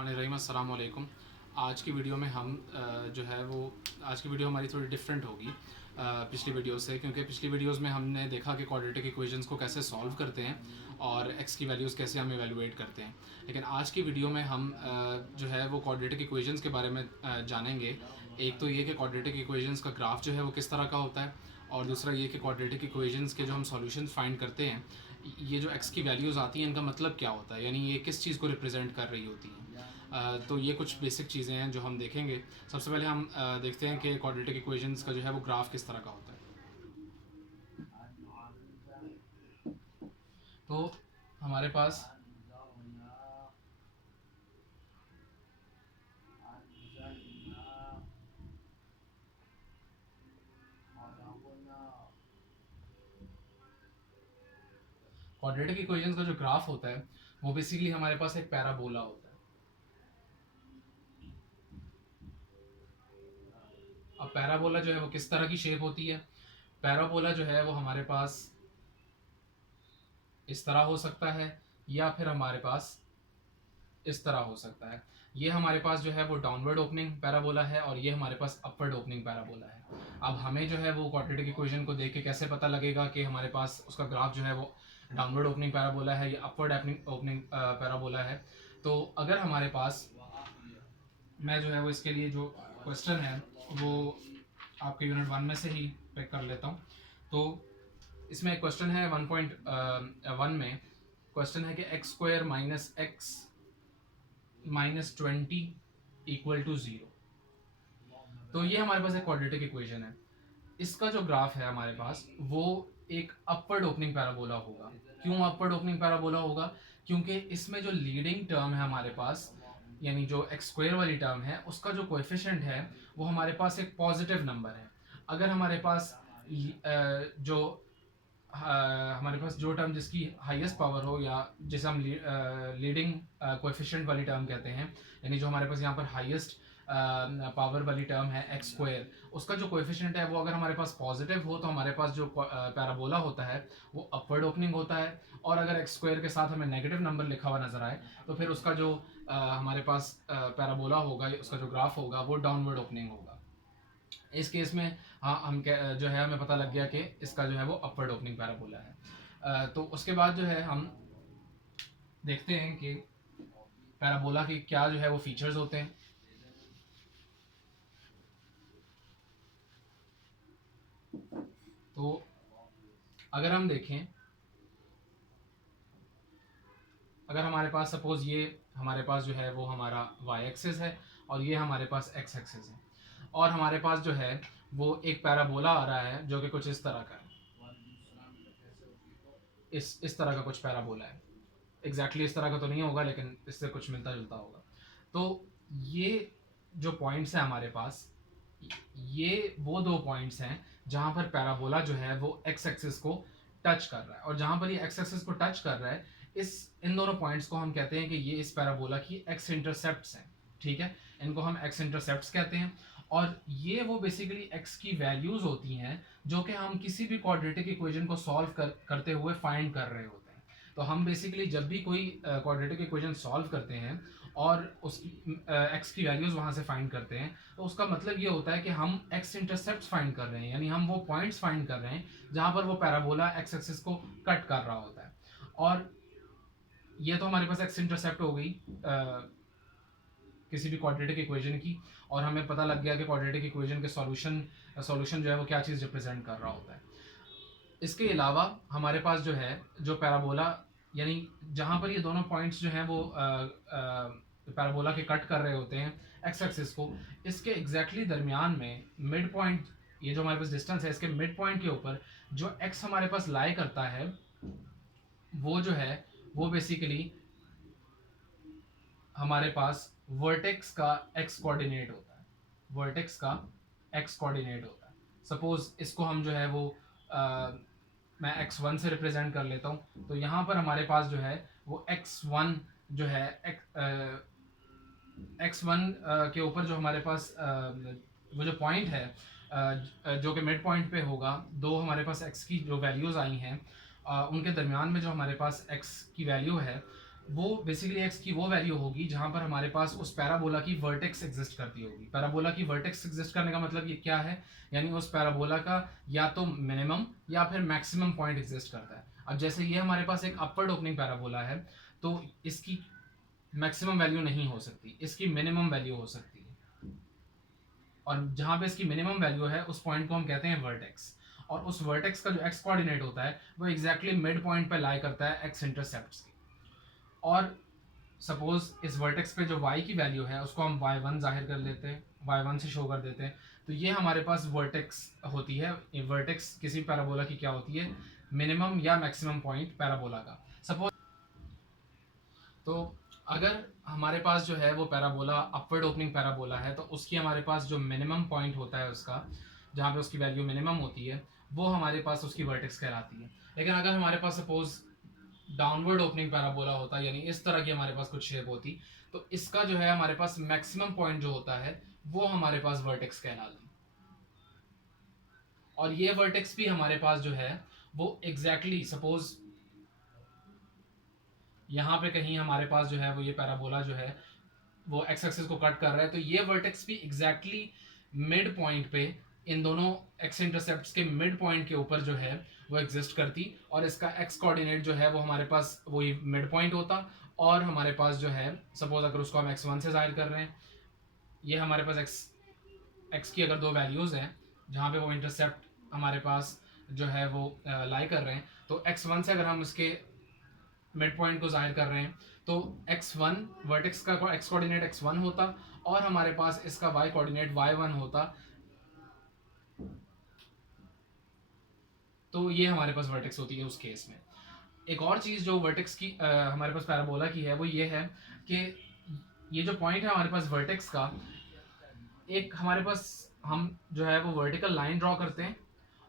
बिस्मिल्लाहिर्रहमानिर्रहीम। अस्सलाम वालेकुम। आज की वीडियो में हम जो है वो आज की वीडियो हमारी थोड़ी डिफरेंट होगी पिछली वीडियो से, क्योंकि पिछली वीडियोस में हमने देखा कि क्वाड्रेटिक इक्वेशंस को कैसे सॉल्व करते हैं और एक्स की वैल्यूज़ कैसे हम एवेलुएट करते हैं। लेकिन आज की वीडियो में हम जो है वो क्वाड्रेटिक इक्वेशंस के बारे में जानेंगे। एक तो ये कि क्वाड्रेटिक इक्वेशंस का ग्राफ जो है वो किस तरह का होता है, और दूसरा ये कि क्वाड्रेटिक इक्वेशंस के जो हम सॉल्यूशन फाइंड करते हैं, ये जो एक्स की वैल्यूज़ आती हैं इनका मतलब क्या होता है, यानी ये किस चीज़ को रिप्रेजेंट कर रही होती हैं। तो ये कुछ बेसिक चीज़ें हैं जो हम देखेंगे। सबसे पहले हम देखते हैं कि क्वाड्रेटिक इक्वेशंस का जो है वो ग्राफ किस तरह का होता है। तो हमारे पास क्वाड्रेटिक इक्वेशंस का जो ग्राफ होता है वो बेसिकली हमारे पास एक पैराबोला होता है। अब पैराबोला जो है वो किस तरह की शेप होती है? पैराबोला जो है वो हमारे पास इस तरह हो सकता है, या फिर हमारे पास इस तरह हो सकता है। ये हमारे पास जो है वो डाउनवर्ड ओपनिंग पैराबोला है, और ये हमारे पास अपवर्ड ओपनिंग पैराबोला है। अब हमें जो है वो क्वाड्रेटिक इक्वेशन को देख के कैसे पता लगेगा कि हमारे पास उसका ग्राफ जो है वो डाउनवर्ड ओपनिंग पैराबोला है या अपवर्ड ओपनिंग पैराबोला है? तो अगर हमारे पास, मैं जो है वो इसके लिए जो क्वेश्चन है वो आपके यूनिट 1 में से ही पिक कर लेता हूँ। तो इसमें एक क्वेश्चन है 1.1 में। क्वेश्चन है कि x square minus x minus 20 equal to 0। तो ये हमारे पास एक क्वाड्रेटिक इक्वेशन है। इसका जो ग्राफ है हमारे पास वो एक अपवर्ड ओपनिंग पैराबोला होगा। क्यों अपवर्ड ओपनिंग पैराबोला होगा? क्योंकि इसमें जो लीडिंग टर्म है हमारे पास, यानी जो एक्स स्क्वायर वाली टर्म है, उसका जो कोएफिशिएंट है वो हमारे पास एक पॉजिटिव नंबर है। अगर हमारे पास जो हमारे पास जो टर्म जिसकी हाईएस्ट पावर हो, या जिसे हम लीडिंग कोएफिशिएंट वाली टर्म कहते हैं, यानी जो हमारे पास यहाँ पर हाईएस्ट पावर वाली टर्म है एक्स स्क्वायर, उसका जो कोएफिशिएंट है वो अगर हमारे पास पॉजिटिव हो तो हमारे पास जो पैराबोला होता है वो अपवर्ड ओपनिंग होता है। और अगर एक्स स्क्वायर के साथ हमें नेगेटिव नंबर लिखा हुआ नजर आए तो फिर उसका जो हमारे पास पैराबोला होगा, उसका जो ग्राफ होगा वो डाउनवर्ड ओपनिंग होगा। इस केस में हाँ, हम जो है हमें पता लग गया कि इसका जो है वो अपवर्ड ओपनिंग पैराबोला है। तो उसके बाद जो है हम देखते हैं कि पैराबोला के क्या जो है वो फीचर्स होते हैं। तो अगर हम देखें, अगर हमारे पास सपोज ये हमारे पास जो है वो हमारा वाई एक्सिस है और ये हमारे पास एक्स एक्सिस है, और हमारे पास जो है वो एक पैराबोला आ रहा है जो कि कुछ इस तरह का है। इस तरह का कुछ पैराबोला है। एग्जैक्टली इस तरह का तो नहीं होगा, लेकिन इससे कुछ मिलता जुलता होगा। तो ये जो पॉइंट्स हैं हमारे पास, ये वो दो पॉइंट्स हैं जहां पर पैराबोला जो है वो एक्स एक्सिस को टच कर रहा है, और जहां पर ये एक्स एक्सिस को टच कर रहा है, इन दोनों पॉइंट्स को हम कहते हैं कि ये इस पैराबोला की एक्स इंटरसेप्ट्स हैं। ठीक है, इनको हम एक्स इंटरसेप्ट्स कहते हैं, और ये वो बेसिकली एक्स की वैल्यूज होती हैं जो कि हम किसी भी क्वाड्रेटिक इक्वेशन को सॉल्व करते हुए फाइंड कर रहे होते हैं। तो हम बेसिकली जब भी कोई क्वाड्रेटिक इक्वेशन सॉल्व करते हैं और उस एक्स की वैल्यूज वहां से फाइंड करते हैं, तो उसका मतलब ये होता है कि हम एक्स इंटरसेप्ट फाइंड कर रहे हैं, यानी हम वो पॉइंट्स फाइंड कर रहे हैं जहां पर वो पैराबोला एक्स एक्सिस को कट कर रहा होता है। और ये तो हमारे पास एक्स इंटरसेप्ट हो गई किसी भी क्वाड्रेटिक इक्वेशन की, और हमें पता लग गया कि क्वाड्रेटिक इक्वेशन के सॉल्यूशन जो है वो क्या चीज़ रिप्रेजेंट कर रहा होता है। इसके अलावा हमारे पास जो है जो पैराबोला, यानी जहाँ पर ये दोनों पॉइंट्स जो हैं वो पैराबोला के कट कर रहे होते हैं एक्स एक्सिस को, इसके एग्जैक्टली दरमियान में मिड पॉइंट, ये जो हमारे पास डिस्टेंस है इसके मिड पॉइंट के ऊपर जो एक्स हमारे पास लाई करता है, वो जो है वो बेसिकली हमारे पास वर्टेक्स का एक्स कोऑर्डिनेट होता है। वर्टेक्स का एक्स कोऑर्डिनेट होता है। सपोज इसको हम जो है वो मैं x1 से रिप्रेजेंट कर लेता हूँ। तो यहाँ पर हमारे पास जो है वो x1 जो है x1 के ऊपर जो हमारे पास वो जो पॉइंट है जो कि मिड पॉइंट पे होगा, दो हमारे पास x की जो वैल्यूज़ आई हैं उनके दरमियान में जो हमारे पास x की वैल्यू है वो बेसिकली एक्स की वो वैल्यू होगी जहां पर हमारे पास उस पैराबोला की वर्टेक्स एग्जिस्ट करती होगी। पैराबोला की वर्टेक्स एग्जिस्ट करने का मतलब ये क्या है, यानी उस पैराबोला का या तो मिनिमम या फिर मैक्सिमम पॉइंट एग्जिस्ट करता है। अब जैसे ये हमारे पास एक अपवर्ड ओपनिंग पैराबोला है, तो इसकी मैक्सिमम वैल्यू नहीं हो सकती, इसकी मिनिमम वैल्यू हो सकती है। और जहां पे इसकी मिनिमम वैल्यू है उस पॉइंट को हम कहते हैं वर्टेक्स। और उस वर्टेक्स का जो एक्स कोऑर्डिनेट होता है वो एग्जैक्टली मिड पॉइंट पे लाई करता है एक्स इंटरसेप्ट्स की। और सपोज इस वर्टेक्स पे जो y की वैल्यू है उसको हम y1 जाहिर कर लेते हैं, y1 से शो कर देते हैं। तो ये हमारे पास वर्टेक्स होती है। वर्टेक्स किसी पैराबोला की क्या होती है, मिनिमम या मैक्सिमम पॉइंट पैराबोला का। सपोज तो अगर हमारे पास जो है वो पैराबोला अपवर्ड ओपनिंग पैराबोला है, तो उसकी हमारे पास जो मिनिमम पॉइंट होता है उसका, जहाँ पे उसकी वैल्यू मिनिमम होती है, वो हमारे पास उसकी वर्टेक्स कहलाती है। लेकिन अगर हमारे पास सपोज डाउनवर्ड ओपनिंग पैराबोला होता, यानी इस तरह की हमारे पास कुछ शेप होती, तो इसका जो है हमारे पास मैक्सिमम पॉइंट जो होता है वो हमारे पास वर्टेक्स कहलाती। और ये वर्टेक्स भी हमारे पास जो है वो एग्जैक्टली सपोज यहाँ पे कहीं हमारे पास जो है वो ये पैराबोला जो है वो एक्स एक्सिस को कट कर रहा है, तो ये वर्टेक्स भी एग्जैक्टली मिड पॉइंट पे इन दोनों एक्स इंटरसेप्ट्स के मिड पॉइंट के ऊपर जो है वो एग्जिस्ट करती। और इसका एक्स कोऑर्डिनेट जो है वो हमारे पास वही मिड पॉइंट होता। और हमारे पास जो है सपोज अगर उसको हम x1 से जाहिर कर रहे हैं, ये हमारे पास x की अगर दो वैल्यूज़ हैं जहाँ पे वो इंटरसेप्ट हमारे पास जो है वो लाई कर रहे हैं, तो x1 से अगर हम इसके मिड पॉइंट को जाहिर कर रहे हैं, तो x1 वर्टेक्स का x कोऑर्डिनेट x1 होता और हमारे पास इसका y कोऑर्डिनेट y1 होता। तो ये हमारे पास वर्टेक्स होती है उस केस में। एक और चीज़ जो वर्टेक्स की हमारे पास पैराबोला की है वो ये है कि ये जो पॉइंट है हमारे पास वर्टेक्स का, एक हमारे पास हम जो है वो वर्टिकल लाइन ड्रॉ करते हैं,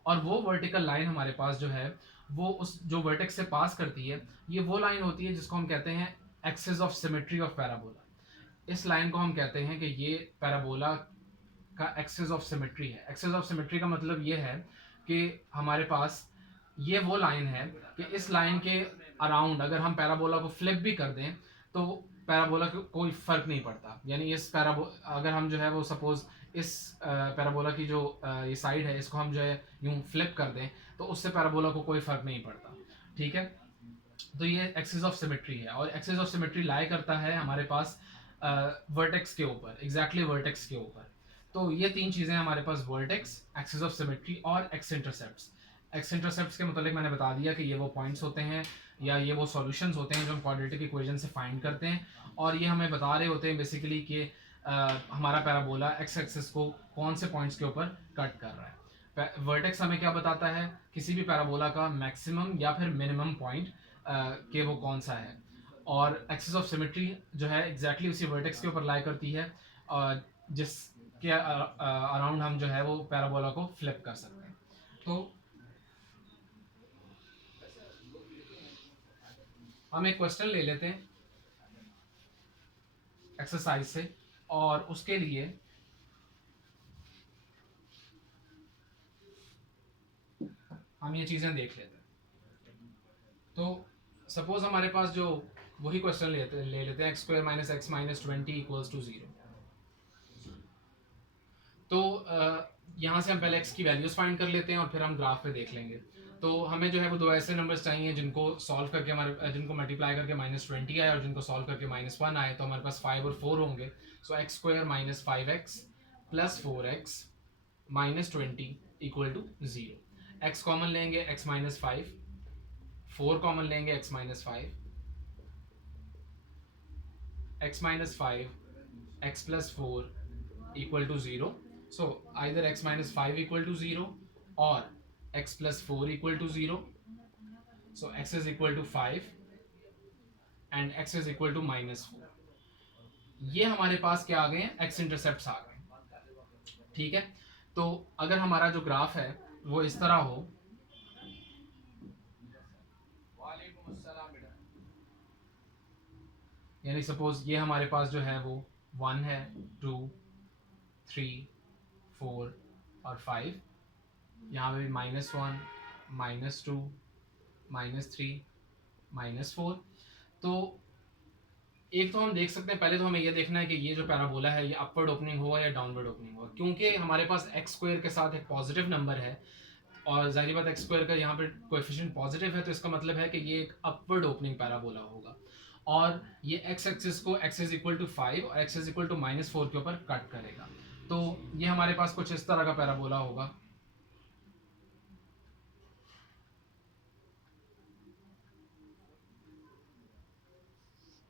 और वो वर्टिकल लाइन हमारे पास जो है वो उस जो वर्टेक्स से पास करती है, ये वो लाइन होती है जिसको हम कहते हैं axis of symmetry of parabola. इस लाइन को हम कहते हैं कि ये पैराबोला का एक्सिस ऑफ सिमेट्री है। एक्सिस ऑफ सिमेट्री का मतलब ये है कि हमारे पास ये वो लाइन है कि इस लाइन के अराउंड अगर हम पैराबोला को फ्लिप भी कर दें तो पैराबोला को कोई फर्क नहीं पड़ता। यानी इस अगर हम जो है वो सपोज इस पैराबोला की जो ये साइड है इसको हम जो है यूं फ्लिप कर दें तो उससे पैराबोला को कोई फर्क नहीं पड़ता। ठीक है, तो ये एक्सिस ऑफ सिमेट्री है। और एक्सिस ऑफ सिमेट्री लाई करता है हमारे पास वर्टेक्स के ऊपर, एग्जैक्टली वर्टेक्स के ऊपर। तो ये तीन चीज़ें हमारे पास, वर्टेक्स, एक्सिस ऑफ सिमेट्री और एक्स इंटरसेप्ट्स। एक्स इंटरसेप्ट्स के मतलब मैंने बता दिया कि ये वो पॉइंट्स होते हैं या ये वो सॉल्यूशंस होते हैं जो हम क्वाड्रेटिक इक्वेशन से फाइंड करते हैं। और ये हमें बता रहे होते हैं बेसिकली कि हमारा पैराबोला एक्स एक्सिस को कौन से पॉइंट्स के ऊपर कट कर रहा है। वर्टेक्स हमें क्या बताता है, किसी भी पैराबोला का मैक्सिमम या फिर मिनिमम पॉइंट कि वो कौन सा है। और एक्सिस ऑफ सिमेट्री जो है एग्जैक्टली उसी वर्टेक्स के ऊपर लाई करती है जिसके अराउंड हम जो है वो पैराबोला को फ्लिप कर सकते हैं। तो हम एक क्वेश्चन ले लेते हैं एक्सरसाइज से, और उसके लिए हम ये चीज़ें देख लेते हैं। तो सपोज हमारे पास जो वही क्वेश्चन ले लेते हैं x square minus x minus 20 equals to 0। तो यहाँ से हम पहले x की वैल्यूज फाइंड कर लेते हैं और फिर हम ग्राफ पे देख लेंगे। तो हमें जो है वो दो ऐसे नंबर्स चाहिए जिनको सॉल्व करके जिनको मल्टीप्लाई करके -20 आए और जिनको सॉल्व करके -1 आए। तो हमारे पास 5 और 4 होंगे। So x square minus 5x plus 4x minus 20 equal to 0। X common लेंगे x माइनस 5, 4 कॉमन लेंगे x minus 5, x minus 5, x plus 4 equal to 0। So either x minus 5 equal to 0 or x plus 4 equal to 0. So x is equal to 5 and x is equal to -4. ये हमारे पास क्या आ गए हैं, x intercepts आ गए। ठीक है, तो अगर हमारा जो ग्राफ है वो इस तरह हो, यानी सपोज ये हमारे पास जो है वो 1 है, 2, 3, 4 और 5, यहाँ पे भी -1, -2, -3, -4। तो एक तो हम देख सकते हैं, पहले तो हमें ये देखना है कि ये जो पैराबोला है ये अपवर्ड ओपनिंग होगा या डाउनवर्ड ओपनिंग होगा, क्योंकि हमारे पास एक्स स्क्वायर के साथ एक पॉजिटिव नंबर है और जाहिर बात एक्स स्क्वायर का यहाँ पे कोएफिशिएंट पॉजिटिव है, तो इसका मतलब है कि ये एक अपवर्ड ओपनिंग पैराबोला होगा और ये एक्स एक्सिस को x इज इक्वल टू 5 और x इज इक्वल टू -4 के ऊपर कट करेगा। तो ये हमारे पास कुछ इस तरह का पैराबोला होगा।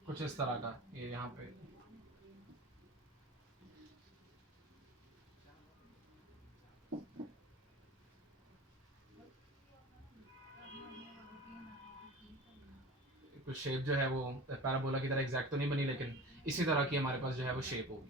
कुछ इस तरह का ये यहाँ पे कुछ शेप जो है वो पैराबोला की तरह एग्जैक्ट तो नहीं बनी, लेकिन इसी तरह की हमारे पास जो है वो शेप होगी।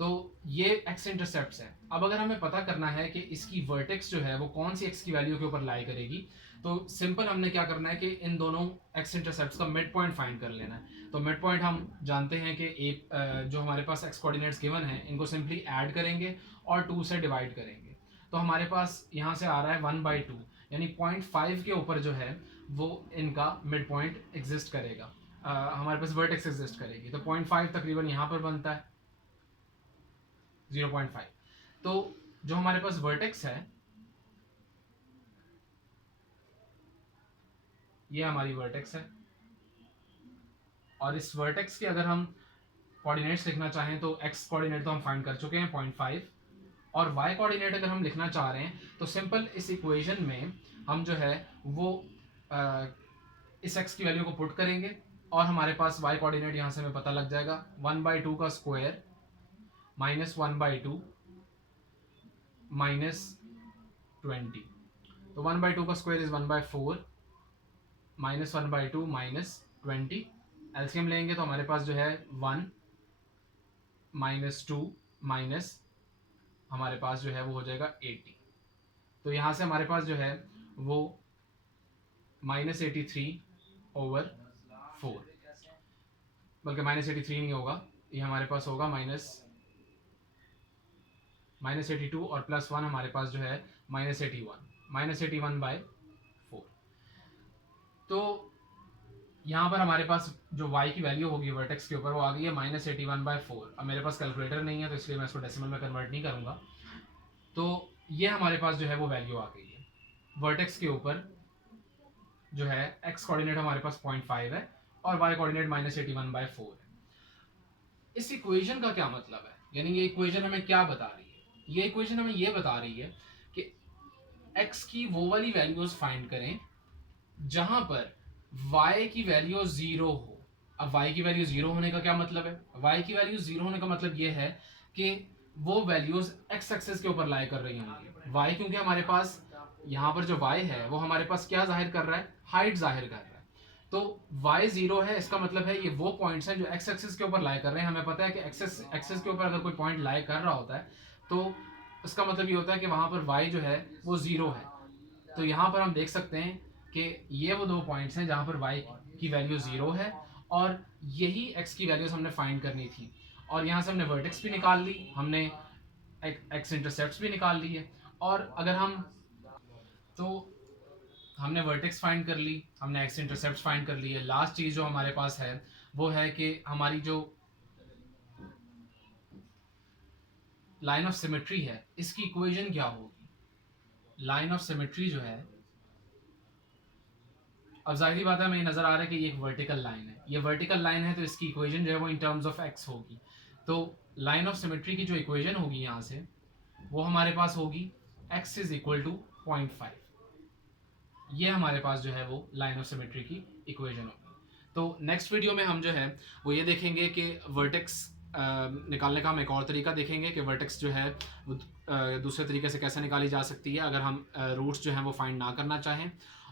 तो ये एक्स इंटरसेप्ट्स है। अब अगर हमें पता करना है कि इसकी वर्टेक्स जो है वो कौन सी एक्स की वैल्यू के ऊपर लाई करेगी, तो सिंपल हमने क्या करना है कि इन दोनों एक्स इंटरसेप्ट्स का मिड पॉइंट फाइंड कर लेना है। तो मिड पॉइंट हम जानते हैं कि एक जो हमारे पास एक्स कोऑर्डिनेट्स गिवन है इनको सिंपली ऐड करेंगे और 2 से डिवाइड करेंगे। तो हमारे पास यहाँ से आ रहा है 1/2, यानी 0.5 के ऊपर जो है वो इनका मिड पॉइंट एग्जिस्ट करेगा, हमारे पास वर्टेक्स एग्जिस्ट करेगी। तो 0.5 तकरीबन यहाँ पर बनता है 0.5। तो जो हमारे पास वर्टेक्स है ये हमारी वर्टेक्स है और इस वर्टेक्स के अगर हम कोऑर्डिनेट्स लिखना चाहें तो एक्स कोऑर्डिनेट तो हम फाइंड कर चुके हैं 0.5 और वाई कोऑर्डिनेट अगर हम लिखना चाह रहे हैं तो सिंपल इस इक्वेशन में हम जो है वो इस एक्स की वैल्यू को पुट करेंगे और हमारे पास वाई कोऑर्डिनेट यहाँ से हमें पता लग जाएगा 1/2 का स्क्वायर -1/2 -20। तो 1/2 का स्क्वायर इज 1/4 -1/2 -20। एलसीएम लेंगे तो हमारे पास जो है 1 -2 माइनस हमारे पास जो है वो हो जाएगा 80। तो यहाँ से हमारे पास जो है वो -83/4, बल्कि -83 नहीं होगा, ये हमारे पास होगा -82 और +1 हमारे पास जो है -81/4। तो यहाँ पर हमारे पास जो y की वैल्यू होगी वर्टेक्स के ऊपर वो आ गई है -81/4। अब मेरे पास कैलकुलेटर नहीं है तो इसलिए मैं इसको डेसिमल में कन्वर्ट नहीं करूँगा। तो ये हमारे पास जो है वो वैल्यू आ गई है वर्टेक्स के ऊपर, जो है x कोऑर्डिनेट हमारे पास 0.5 है और y कोऑर्डिनेट -81/4 है। इस इक्वेशन का क्या मतलब है, यानी ये इक्वेशन हमें क्या बता रही है? ये इक्वेशन हमें ये बता रही है कि x की वो वाली वैल्यूज फाइंड करें जहां पर y की वैल्यू 0 हो। अब y की वैल्यू 0 होने का क्या मतलब है? y की वैल्यू 0 होने का मतलब ये है कि वो वैल्यूज x एक्सिस के ऊपर लाई कर रही होंगी। y क्योंकि हमारे पास यहाँ पर जो y है वो हमारे पास क्या जाहिर कर रहा है? हाइट जाहिर कर रहा है। तो y 0 है, इसका मतलब है ये वो पॉइंट्स हैं जो x एक्सिस के ऊपर लाई कर रहे हैं। हमें पता है कि एक्सिस के ऊपर अगर कोई पॉइंट लाई कर रहा होता है तो इसका मतलब ये होता है कि वहाँ पर y जो है वो 0 है। तो यहाँ पर हम देख सकते हैं कि ये वो 2 पॉइंट्स हैं जहाँ पर y की वैल्यू 0 है और यही x की वैल्यूज हमने फाइंड करनी थी। और यहाँ से हमने वर्टेक्स भी निकाल ली, हमने x इंटरसेप्ट्स भी निकाल ली है। और अगर हम तो हमने वर्टेक्स फाइंड कर ली, हमने एक्स इंटरसेप्ट फाइंड कर ली है। लास्ट चीज़ जो हमारे पास है वो है कि हमारी जो लाइन ऑफ सिमेट्री है इसकी इक्वेशन क्या होगी। लाइन ऑफ सिमेट्री जो है, अब जाहिर बात है हमें नज़र आ रहा है कि ये एक वर्टिकल लाइन है, ये वर्टिकल लाइन है तो इसकी इक्वेशन जो है वो इन टर्म्स ऑफ एक्स होगी। तो लाइन ऑफ सिमेट्री की जो इक्वेशन होगी यहाँ से वो हमारे पास होगी x इज इक्वल टू 0.5। ये हमारे पास जो है वो लाइन ऑफ सिमेट्री की इक्वेशन होगी। तो नेक्स्ट वीडियो में हम जो है वो ये देखेंगे कि वर्टेक्स निकालने का हम एक और तरीका देखेंगे कि वर्टेक्स जो है वो दूसरे तरीके से कैसे निकाली जा सकती है अगर हम रूट्स जो हैं वो फाइंड ना करना चाहें।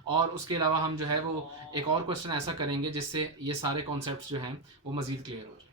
और उसके अलावा हम जो है वो एक और क्वेश्चन ऐसा करेंगे जिससे ये सारे कॉन्सेप्ट्स जो हैं वो मज़ीद क्लियर हो जाए।